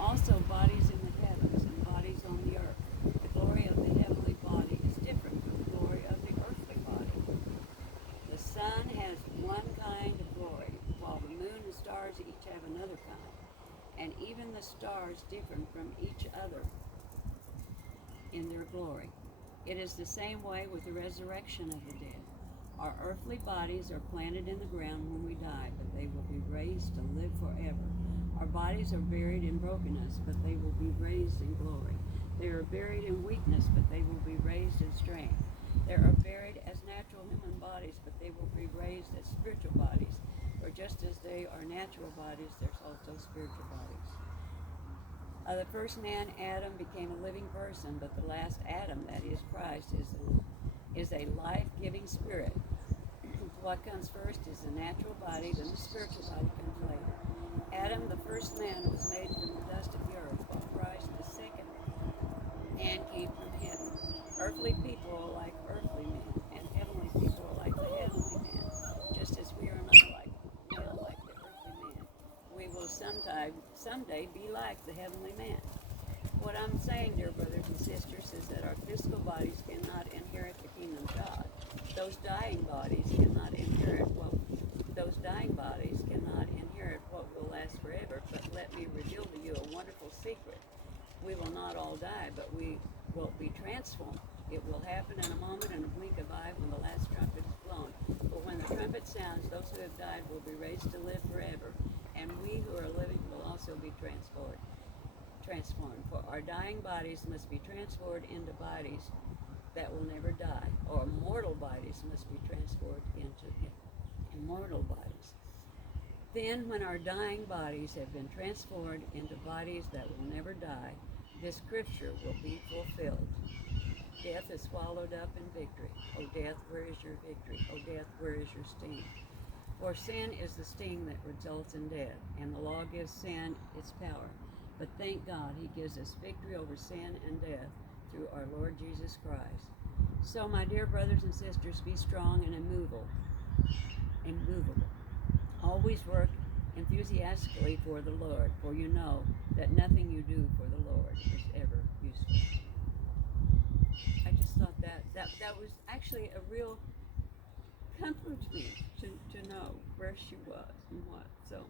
also bodies in the heavens and bodies on the earth. The glory of the heavenly body is different from the glory of the earthly body. The sun has one kind of glory, while the moon and stars each have another kind, and even the stars differ from each other in their glory. It is the same way with the resurrection of the dead. Our earthly bodies are planted in the ground when we die, but they will be raised to live forever. Our bodies are buried in brokenness, but they will be raised in glory. They are buried in weakness, but they will be raised in strength. They are buried as natural human bodies, but they will be raised as spiritual bodies. For just as they are natural bodies, there's also spiritual bodies. The first man, Adam, became a living person, but the last Adam, that is Christ, is a life-giving spirit. What comes first is the natural body, then the spiritual body comes later. Adam, the first man, was made from the dust of the earth, while Christ, the second man, came from heaven. Earthly people are like earthly men, and heavenly people are like the heavenly men. Just as we are not like the earthly man, we will someday be like the heavenly man. What I'm saying, dear brothers and sisters, is that our physical bodies cannot inherit the kingdom of God. Those dying bodies cannot inherit what will last forever. But let me reveal to you a wonderful secret. We will not all die, but we will be transformed. It will happen in a moment, in a blink of eye, when the last trumpet is blown. But when the trumpet sounds, those who have died will be raised to live forever, and we who are living will also be transformed. For our dying bodies must be transformed into bodies that will never die, or mortal bodies must be transformed into immortal bodies. Then, when our dying bodies have been transformed into bodies that will never die, this scripture will be fulfilled. Death is swallowed up in victory. O death, where is your victory? O death, where is your sting? For sin is the sting that results in death, and the law gives sin its power. But thank God he gives us victory over sin and death through our Lord Jesus Christ. So, my dear brothers and sisters, be strong and immovable. Always work enthusiastically for the Lord, for you know that nothing you do for the Lord is ever useless. I just thought that was actually a real comfort to me to know where she was and what. So,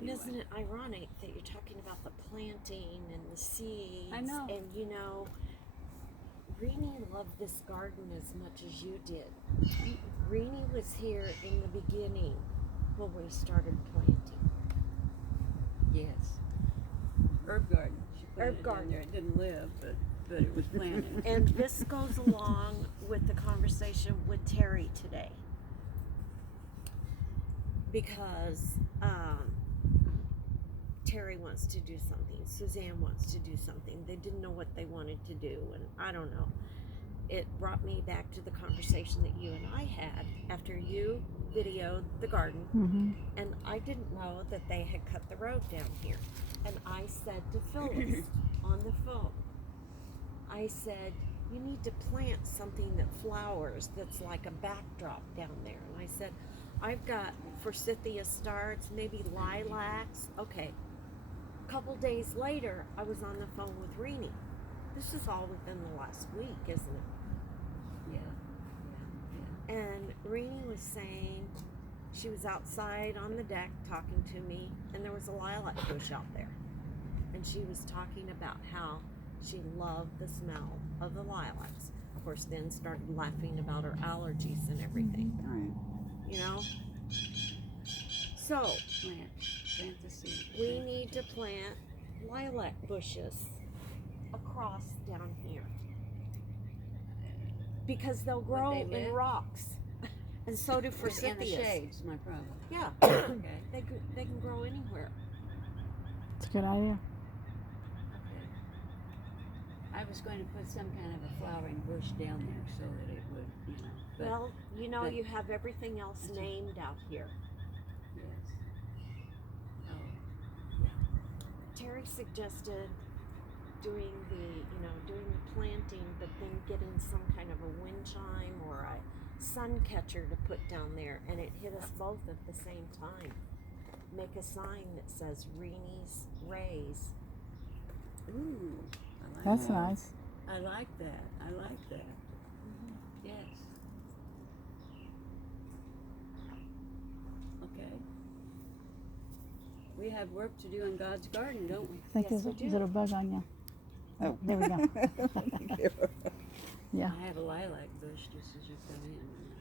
and isn't it ironic that you're talking about the planting and the seeds? I know. And Rene loved this garden as much as you did. Rene was here in the beginning when we started planting. Yes. Herb garden. She planted Herb garden. There. It didn't live, but it was planted. And this goes along with the conversation with Terry today. Because Terry wants to do something. Suzanne wants to do something. They didn't know what they wanted to do, and I don't know. It brought me back to the conversation that you and I had after you videoed the garden, and I didn't know that they had cut the road down here. And I said to Phyllis on the phone, I said, you need to plant something that flowers that's like a backdrop down there. And I said, I've got forsythia starts, maybe lilacs. Okay. A couple days later, I was on the phone with Rene. This is all within the last week, isn't it? Yeah. And Rene was saying she was outside on the deck talking to me, and there was a lilac bush out there. And she was talking about how she loved the smell of the lilacs. Of course, then started laughing about her allergies and everything. Right. You know? So, Plant the seed. We need to plant lilac bushes across down here. Because they'll grow in rocks. And so do forsythias. In the shade's my problem. Yeah. Okay. They can grow anywhere. It's a good idea. I was going to put some kind of a flowering bush down there so that it would, you have everything else named out here. Yes. Terry suggested doing the planting, but then getting some kind of a wind chime or a sun catcher to put down there, and it hit us both at the same time. make a sign that says Rene's Rays. Ooh, I like That's that. nice. I like that. I like that. Yes. Okay. We have work to do in God's garden, don't we? I think Yes, there's a we do. little bug on you. Oh. There we go. Yeah. I have a lilac bush just as you come in.